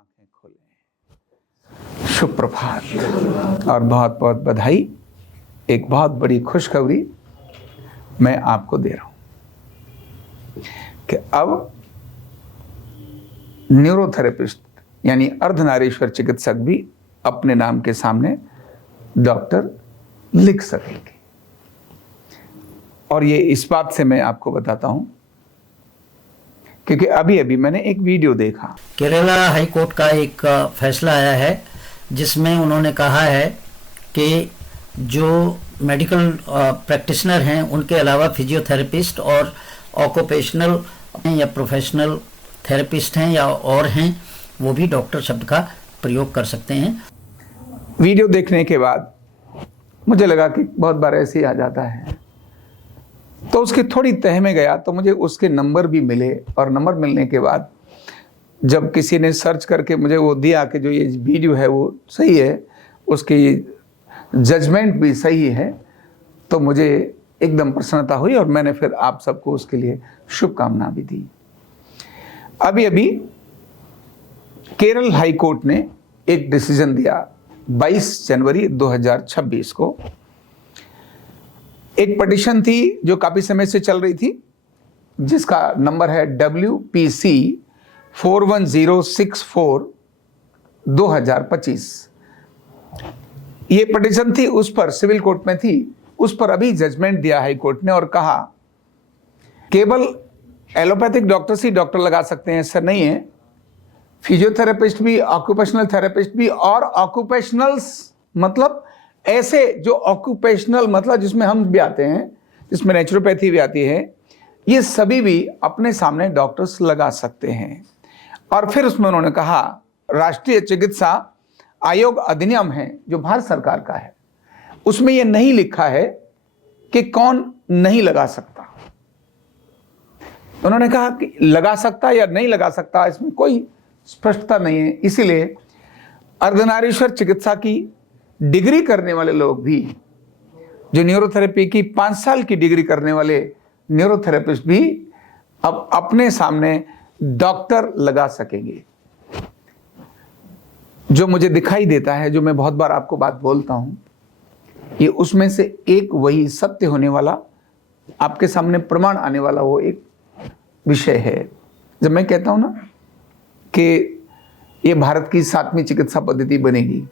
आंखें खोलें। शुभ प्रभात और बहुत बहुत बधाई। एक बहुत बड़ी खुशखबरी मैं आपको दे रहा हूं कि अब न्यूरोथेरेपिस्ट यानी अर्धनारीश्वर चिकित्सक भी अपने नाम के सामने डॉक्टर लिख सकेंगे। और ये इस बात से मैं आपको बताता हूं क्योंकि अभी अभी मैंने एक वीडियो देखा। केरला हाई कोर्ट का एक फैसला आया है जिसमें उन्होंने कहा है कि जो मेडिकल प्रैक्टिशनर हैं उनके अलावा फिजियोथेरेपिस्ट और ऑक्यूपेशनल या प्रोफेशनल थेरेपिस्ट हैं या और हैं वो भी डॉक्टर शब्द का प्रयोग कर सकते हैं। वीडियो देखने के बाद मुझे लगा कि बहुत बार ऐसे ही आ जाता है, तो उसकी थोड़ी तह में गया तो मुझे उसके नंबर भी मिले और नंबर मिलने के बाद जब किसी ने सर्च करके मुझे वो दिया कि जो ये वीडियो है वो सही है, उसकी जजमेंट भी सही है, तो मुझे एकदम प्रसन्नता हुई और मैंने फिर आप सबको उसके लिए शुभकामना भी दी। अभी अभी केरल हाई कोर्ट ने एक डिसीजन दिया 22 जनवरी 2026 को। एक पिटीशन थी जो काफी समय से चल रही थी जिसका नंबर है WPC 41064/2025। ये पिटीशन थी, उस पर सिविल कोर्ट में थी, उस पर अभी जजमेंट दिया हाई कोर्ट ने और कहा केवल एलोपैथिक डॉक्टर्स ही डॉक्टर लगा सकते हैं, ऐसा नहीं है। फिजियोथेरेपिस्ट भी, ऑक्यूपेशनल थेरेपिस्ट भी, और ऑक्यूपेशनल्स मतलब ऐसे जो ऑक्यूपेशनल मतलब जिसमें हम भी आते हैं, जिसमें नेचुरोपैथी भी आती है, ये सभी भी अपने सामने डॉक्टर्स लगा सकते हैं। और फिर उसमें उन्होंने कहा राष्ट्रीय चिकित्सा आयोग अधिनियम है जो भारत सरकार का है, उसमें यह नहीं लिखा है कि कौन नहीं लगा सकता। उन्होंने कहा कि लगा सकता या नहीं लगा सकता इसमें कोई स्पष्टता नहीं है, इसीलिए अर्धनारीश्वर चिकित्सा की डिग्री करने वाले लोग भी, जो न्यूरोथेरेपी की 5 साल की डिग्री करने वाले न्यूरोथेरेपिस्ट भी अब अपने सामने डॉक्टर लगा सकेंगे। जो मुझे दिखाई देता है, जो मैं बहुत बार आपको बात बोलता हूं, ये उसमें से एक वही सत्य होने वाला, आपके सामने प्रमाण आने वाला वो एक विषय है। जब मैं कहता हूं ना कि ये भारत की 7वीं चिकित्सा पद्धति बनेगी,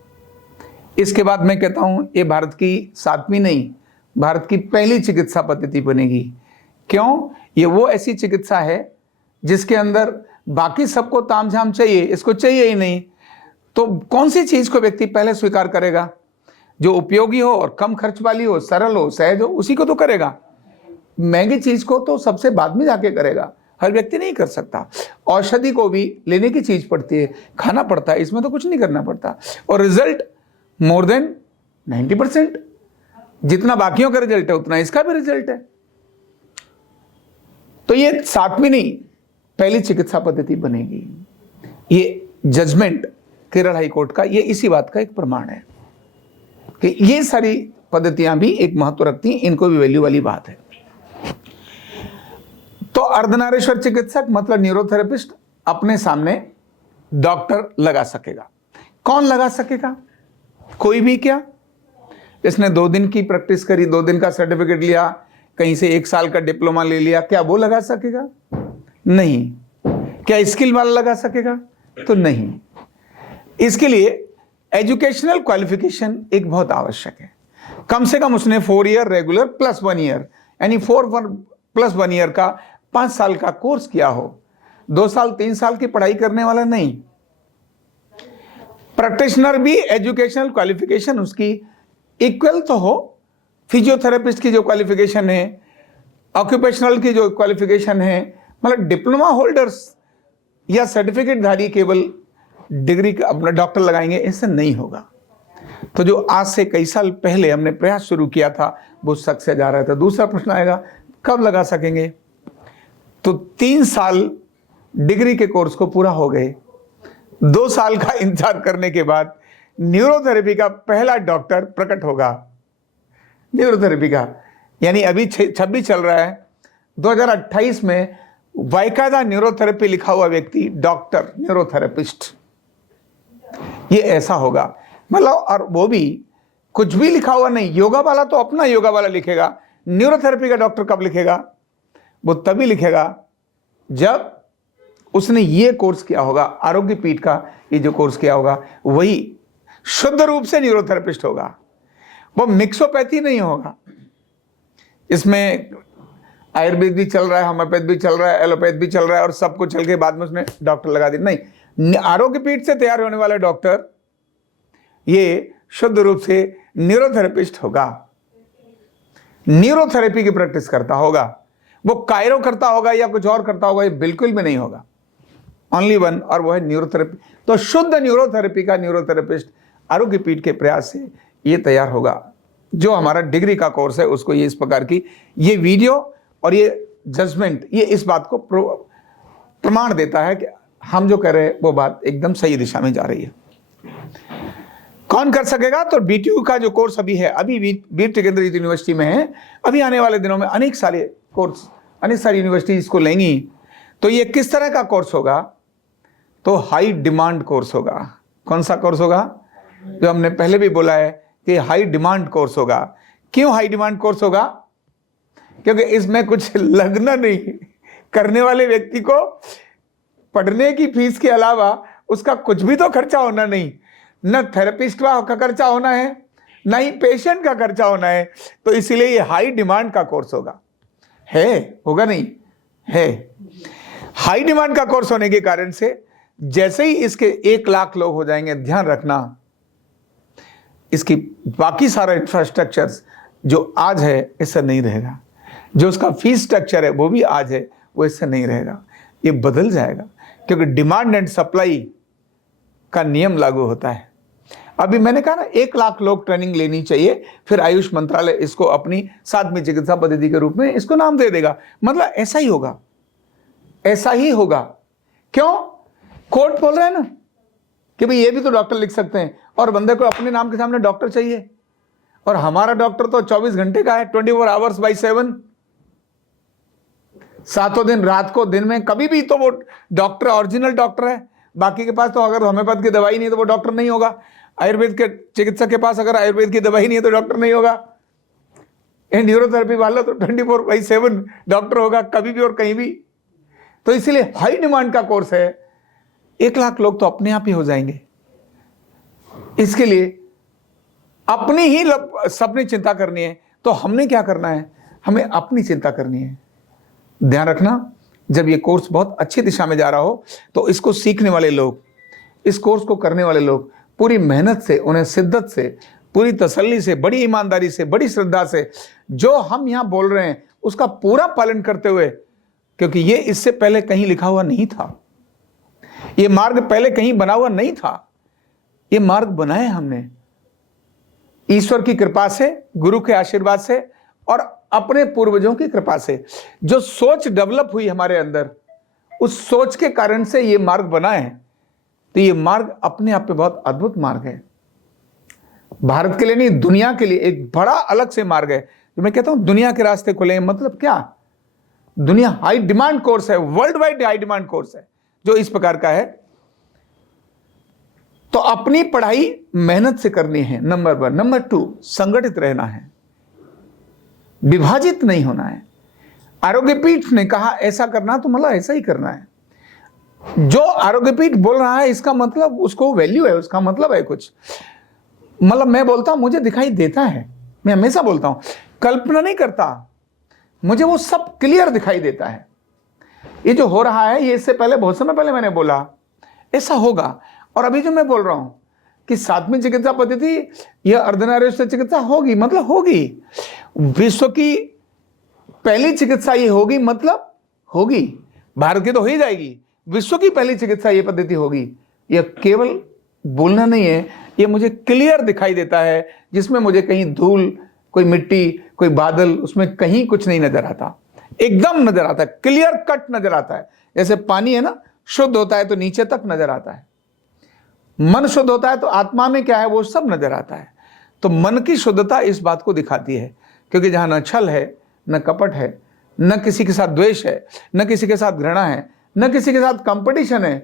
इसके बाद मैं कहता हूं ये भारत की 7वीं नहीं, भारत की पहली चिकित्सा पद्धति बनेगी। क्यों? ये वो ऐसी चिकित्सा है जिसके अंदर बाकी सबको तामझाम चाहिए, इसको चाहिए ही नहीं। तो कौन सी चीज को व्यक्ति पहले स्वीकार करेगा? जो उपयोगी हो और कम खर्च वाली हो, सरल हो, सहज हो, उसी को तो करेगा। महंगी चीज को तो सबसे बाद में जाके करेगा, हर व्यक्ति नहीं कर सकता। औषधि को भी लेने की चीज पड़ती है, खाना पड़ता है, इसमें तो कुछ नहीं करना पड़ता। और रिजल्ट मोर देन 90%, जितना बाकियों का रिजल्ट है उतना इसका भी रिजल्ट है। तो ये 7वीं नहीं, पहली चिकित्सा पद्धति बनेगी। ये जजमेंट केरल हाई कोर्ट का ये इसी बात का एक प्रमाण है कि ये सारी पद्धतियां भी एक महत्व रखती हैं, इनको भी वैल्यू वाली बात है। तो अर्धनारीश्वर चिकित्सक मतलब न्यूरोथेरेपिस्ट अपने सामने डॉक्टर लगा सकेगा। कौन लगा सकेगा? कोई भी क्या? इसने 2 दिन की प्रैक्टिस करी, 2 दिन का सर्टिफिकेट लिया, कहीं से 1 साल का डिप्लोमा ले लिया, क्या वो लगा सकेगा? नहीं। क्या स्किल वाला लगा सकेगा? तो नहीं। इसके लिए एजुकेशनल क्वालिफिकेशन एक बहुत आवश्यक है। कम से कम उसने 4 ईयर रेगुलर प्लस 1 ईयर यानी 4+1 ईयर का 5 साल का कोर्स किया हो। 2 साल 3 साल की पढ़ाई करने वाला नहीं। प्रैक्टिशनर भी एजुकेशनल क्वालिफिकेशन उसकी इक्वल तो हो। फिजियोथेरेपिस्ट की जो क्वालिफिकेशन है, ऑक्यूपेशनल की जो क्वालिफिकेशन है, मतलब डिप्लोमा होल्डर्स या सर्टिफिकेटधारी केवल डिग्री का अपना डॉक्टर लगाएंगे, ऐसा नहीं होगा। तो जो आज से कई साल पहले हमने प्रयास शुरू किया था वो सक्सेस जा रहा था। दूसरा प्रश्न आएगा कब लगा सकेंगे? तो 3 साल डिग्री के कोर्स को पूरा हो गए, 2 साल का इंतजार करने के बाद न्यूरोथेरेपी का पहला डॉक्टर प्रकट होगा। न्यूरोथेरेपी का यानी अभी 26 चल रहा है, 2028 में बाकायदा न्यूरोथेरेपी लिखा हुआ व्यक्ति डॉक्टर न्यूरोथेरेपिस्ट ये ऐसा होगा, मतलब, और वो भी कुछ भी लिखा हुआ नहीं। योगा वाला तो अपना योगा वाला लिखेगा, न्यूरोथेरेपी का डॉक्टर कब लिखेगा? वो तभी लिखेगा जब उसने ये कोर्स किया होगा, आरोग्य पीठ का ये जो कोर्स किया होगा, वही शुद्ध रूप से न्यूरोथेरेपिस्ट होगा। वो मिक्सोपैथी नहीं होगा, इसमें आयुर्वेद भी चल रहा है, होम्योपैथ भी चल रहा है, एलोपैथ भी चल रहा है, और सबको चल के बाद में उसने डॉक्टर लगा दी। नहीं, आरोग्य पीठ से तैयार होने वाला डॉक्टर ये शुद्ध रूप से न्यूरोथेरेपिस्ट होगा, न्यूरोथेरेपी की प्रैक्टिस करता होगा। वो कायरो करता होगा या कुछ और करता होगा, ये बिल्कुल भी नहीं होगा। ओनली वन, और वो है न्यूरोथेरेपी। तो शुद्ध न्यूरोथेरेपी का न्यूरोथेरेपिस्ट आरोग्य पीठ के प्रयास से ये तैयार होगा। जो हमारा डिग्री का कोर्स है उसको ये इस प्रकार की ये वीडियो और ये जजमेंट, ये इस बात को प्रमाण देता है कि हम जो कह रहे हैं वो बात एकदम सही दिशा में जा रही है। कौन कर सकेगा? तो बीटीयू का जो कोर्स अभी है, अभी वीर टिकेंद्र यूनिवर्सिटी में है, अभी आने वाले दिनों में अनेक सारे कोर्स, अनेक सारी यूनिवर्सिटी इसको लेंगी। तो ये किस तरह का कोर्स होगा? तो हाई डिमांड कोर्स होगा। कौन सा कोर्स होगा? जो हमने पहले भी बोला है कि हाई डिमांड कोर्स होगा। क्यों हाई डिमांड कोर्स होगा? क्योंकि इसमें कुछ लगना नहीं, करने वाले व्यक्ति को पढ़ने की फीस के अलावा उसका कुछ भी तो खर्चा होना नहीं, न थेरेपिस्ट का खर्चा होना है, न ही पेशेंट का खर्चा होना है। तो इसीलिए ये हाई डिमांड का कोर्स होगा। होगा नहीं है। हाई डिमांड का कोर्स होने के कारण से जैसे ही इसके 1 लाख लोग हो जाएंगे, ध्यान रखना, इसकी बाकी सारा इंफ्रास्ट्रक्चर्स जो आज है इससे नहीं रहेगा। जो उसका फीस स्ट्रक्चर है वो भी आज है, वो इससे नहीं रहेगा, ये बदल जाएगा। क्योंकि डिमांड एंड सप्लाई का नियम लागू होता है। अभी मैंने कहा ना, 1 लाख लोग ट्रेनिंग लेनी चाहिए, फिर आयुष मंत्रालय इसको अपनी 7वीं चिकित्सा पद्धति के रूप में इसको नाम दे देगा। मतलब ऐसा ही होगा, ऐसा ही होगा। क्यों? कोर्ट बोल रहे हैं ना कि भाई ये भी तो डॉक्टर लिख सकते हैं, और बंदे को अपने नाम के सामने डॉक्टर चाहिए। और हमारा डॉक्टर तो 24 घंटे का है, 24 आवर्स बाई 7, 7 दिन, रात को, दिन में, कभी भी तो वो डॉक्टर ओरिजिनल डॉक्टर है। बाकी के पास तो अगर होम्योपैथ की दवाई नहीं है तो वो डॉक्टर नहीं होगा। आयुर्वेद के चिकित्सक के पास अगर आयुर्वेद की दवाई नहीं है तो डॉक्टर नहीं होगा। न्यूरोथेरेपी वाला तो 24/7 डॉक्टर होगा, कभी भी और कहीं भी। तो इसीलिए हाई डिमांड का कोर्स है। 1 लाख लोग तो अपने आप ही हो जाएंगे। इसके लिए अपनी ही सबने चिंता करनी है। तो हमने क्या करना है? हमें अपनी चिंता करनी है। ध्यान रखना, जब ये कोर्स बहुत अच्छी दिशा में जा रहा हो तो इसको सीखने वाले लोग, इस कोर्स को करने वाले लोग पूरी मेहनत से, उन्हें शिद्दत से, पूरी तसल्ली से, बड़ी ईमानदारी से, बड़ी श्रद्धा से जो हम यहाँ बोल रहे हैं उसका पूरा पालन करते हुए, क्योंकि ये इससे पहले कहीं लिखा हुआ नहीं था, ये मार्ग पहले कहीं बना हुआ नहीं था, ये मार्ग बनाया हमने ईश्वर की कृपा से, गुरु के आशीर्वाद से और अपने पूर्वजों की कृपा से। जो सोच डेवलप हुई हमारे अंदर, उस सोच के कारण से ये मार्ग बना है। तो ये मार्ग अपने आप में बहुत अद्भुत मार्ग है। भारत के लिए नहीं, दुनिया के लिए एक बड़ा अलग से मार्ग है। जो मैं कहता हूं दुनिया के रास्ते खुले हैं, मतलब क्या? दुनिया हाई डिमांड कोर्स है, world wide high demand course है जो इस प्रकार का है। तो अपनी पढ़ाई मेहनत से करनी है, नंबर 1। नंबर 2, संगठित रहना है, विभाजित नहीं होना है। आरोग्य पीठ ने कहा ऐसा करना, तो मतलब ऐसा ही करना है। जो आरोग्य पीठ बोल रहा है इसका मतलब उसको वैल्यू है, उसका मतलब है कुछ। मतलब मैं बोलता हूं, मुझे दिखाई देता है, मैं हमेशा बोलता हूं, कल्पना नहीं करता, मुझे वो सब क्लियर दिखाई देता है। ये जो हो रहा है, ये इससे पहले बहुत समय पहले मैंने बोला ऐसा होगा। और अभी जो मैं बोल रहा हूं कि 7वीं चिकित्सा पद्धति यह अर्धनारीश्वर चिकित्सा होगी, मतलब होगी। विश्व की पहली चिकित्सा ये होगी, मतलब होगी। भारत की तो हो ही जाएगी, विश्व की पहली चिकित्सा ये पद्धति होगी। यह केवल बोलना नहीं है, ये मुझे क्लियर दिखाई देता है, जिसमें मुझे कहीं धूल, कोई मिट्टी, कोई बादल, उसमें कहीं कुछ नहीं नजर आता, एकदम नजर आता है, क्लियर कट नजर आता है। जैसे पानी है ना, शुद्ध होता है तो नीचे तक नजर आता है, मन शुद्ध होता है तो आत्मा में क्या है वो सब नजर आता है। तो मन की शुद्धता इस बात को दिखाती है, क्योंकि जहां न छल है, न कपट है, न किसी के साथ द्वेष है, न किसी के साथ घृणा है, न किसी के साथ कंपटीशन है।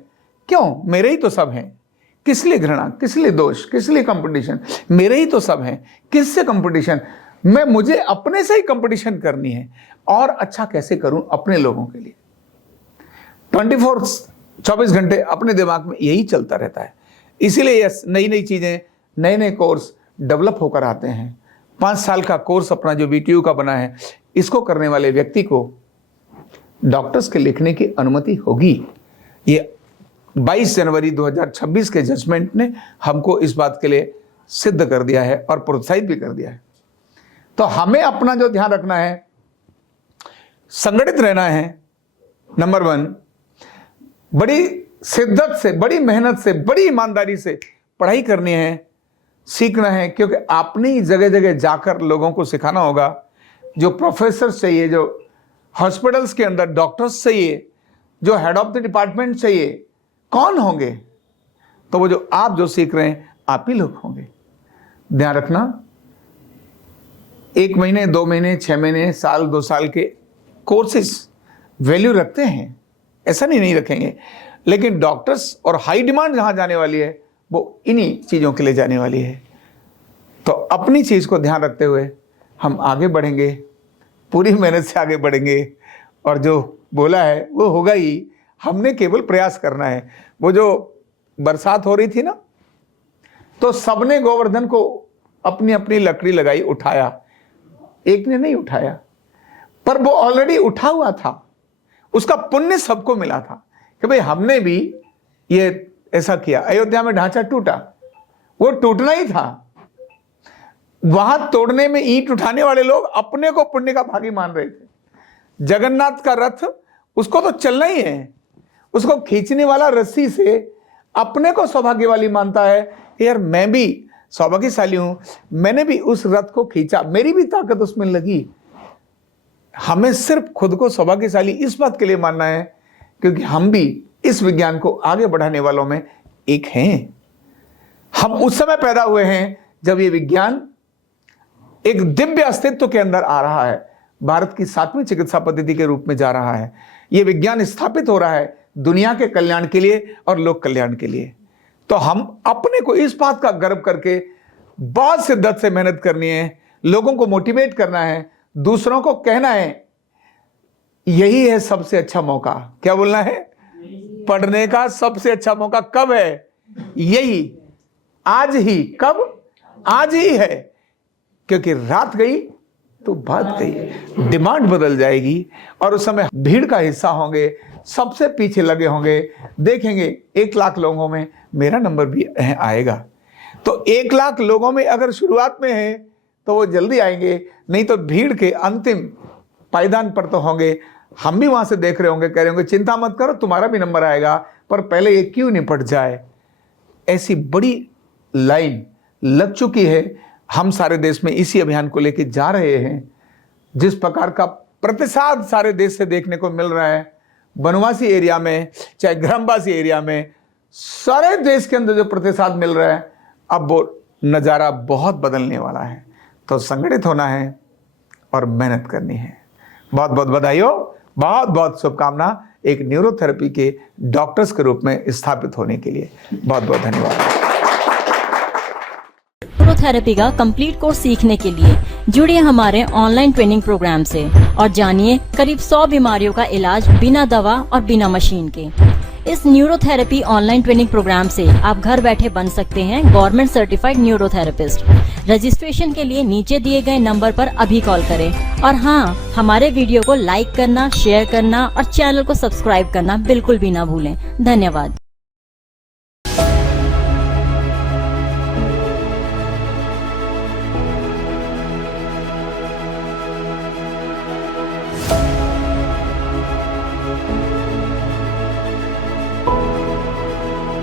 क्यों? मेरे ही तो सब हैं। किस लिए घृणा, किस लिए दोष, किस लिए कंपटीशन? मेरे ही तो सब हैं, किससे कंपटीशन? मुझे अपने से ही कंपटीशन करनी है। और अच्छा कैसे करूं अपने लोगों के लिए? 24 घंटे अपने दिमाग में यही चलता रहता है। इसीलिए नई नई चीजें, नए नए कोर्स डेवलप होकर आते हैं। 5 साल का कोर्स अपना जो BTU का बना है, इसको करने वाले व्यक्ति को डॉक्टर्स के लिखने की अनुमति होगी। ये 22 जनवरी 2026 के जजमेंट ने हमको इस बात के लिए सिद्ध कर दिया है और प्रोत्साहित भी कर दिया है। तो हमें अपना जो ध्यान रखना है, संगठित रहना है। नंबर 1, बड़ी शिद्दत से, बड़ी मेहनत से, बड़ी ईमानदारी से पढ़ाई करनी है, सीखना है, क्योंकि आपने ही जगह जगह जाकर लोगों को सिखाना होगा। जो प्रोफेसर चाहिए, जो हॉस्पिटल्स के अंदर डॉक्टर्स चाहिए, जो हेड ऑफ द डिपार्टमेंट चाहिए, कौन होंगे? तो वो जो आप जो सीख रहे हैं, आप ही लोग होंगे। ध्यान रखना, 1 महीने, 2 महीने, 6 महीने, साल, 2 साल के कोर्सेस वैल्यू रखते हैं, ऐसा नहीं रखेंगे। लेकिन डॉक्टर्स और हाई डिमांड जहां जाने वाली है, वो इन्हीं चीज़ों के लिए जाने वाली है। तो अपनी चीज़ को ध्यान रखते हुए हम आगे बढ़ेंगे, पूरी मेहनत से आगे बढ़ेंगे, और जो बोला है वो होगा ही। हमने केवल प्रयास करना है। वो जो बरसात हो रही थी ना, तो सबने गोवर्धन को अपनी अपनी लकड़ी लगाई, उठाया। एक ने नहीं उठाया, पर वो ऑलरेडी उठा हुआ था। उसका पुण्य सबको मिला था कि भाई हमने भी ये ऐसा किया। अयोध्या में ढांचा टूटा, वो टूटना ही था। वहां तोड़ने में ईंट उठाने वाले लोग अपने को पुण्य का भागी मान रहे थे। जगन्नाथ का रथ, उसको तो चलना ही है। उसको खींचने वाला रस्सी से अपने को सौभाग्यवाली मानता है, यार मैं भी सौभाग्यशाली हूं, मैंने भी उस रथ को खींचा, मेरी भी ताकत उसमें लगी। हमें सिर्फ खुद को सौभाग्यशाली इस बात के लिए मानना है क्योंकि हम भी इस विज्ञान को आगे बढ़ाने वालों में एक हैं। हम उस समय पैदा हुए हैं जब ये विज्ञान एक दिव्य अस्तित्व के अंदर आ रहा है, भारत की 7वीं चिकित्सा पद्धति के रूप में जा रहा है। ये विज्ञान स्थापित हो रहा है दुनिया के कल्याण के लिए और लोक कल्याण के लिए। तो हम अपने को इस बात का गर्व करके बहुत शिद्दत से मेहनत करनी है, लोगों को मोटिवेट करना है, दूसरों को कहना है यही है सबसे अच्छा मौका। क्या बोलना है? पढ़ने का सबसे अच्छा मौका कब है? यही, आज ही। कब? आज ही है, क्योंकि रात गई तो बात गई, डिमांड बदल जाएगी और उस समय भीड़ का हिस्सा होंगे, सबसे पीछे लगे होंगे, देखेंगे 1 लाख लोगों में मेरा नंबर भी आएगा। तो 1 लाख लोगों में अगर शुरुआत में है तो वो जल्दी आएंगे, नहीं तो भीड़ के अंतिम पायदान पर तो होंगे। हम भी वहां से देख रहे होंगे, कह रहे होंगे चिंता मत करो तुम्हारा भी नंबर आएगा, पर पहले ये क्यों निपट जाए। ऐसी बड़ी लाइन लग चुकी है। हम सारे देश में इसी अभियान को लेकर जा रहे हैं। जिस प्रकार का प्रतिसाद सारे देश से देखने को मिल रहा है, वनवासी एरिया में चाहे ग्रामवासी एरिया में, सारे देश के अंदर जो प्रतिसाद मिल रहा है, अब वो नज़ारा बहुत बदलने वाला है। तो संगठित होना है और मेहनत करनी है। बहुत बहुत बधाई हो, बहुत बहुत शुभकामना एक न्यूरोथेरेपी के डॉक्टर्स के रूप में स्थापित होने के लिए। बहुत बहुत धन्यवाद। न्यूरोथेरेपी का कंप्लीट कोर्स सीखने के लिए जुड़िए हमारे ऑनलाइन ट्रेनिंग प्रोग्राम से और जानिए करीब 100 बीमारियों का इलाज बिना दवा और बिना मशीन के। इस न्यूरोथेरेपी ऑनलाइन ट्रेनिंग प्रोग्राम से आप घर बैठे बन सकते हैं गवर्नमेंट सर्टिफाइड न्यूरोथेरेपिस्ट। रजिस्ट्रेशन के लिए नीचे दिए गए नंबर पर अभी कॉल करें और हाँ, हमारे वीडियो को लाइक करना, शेयर करना और चैनल को सब्सक्राइब करना बिल्कुल भी ना भूलें। धन्यवाद।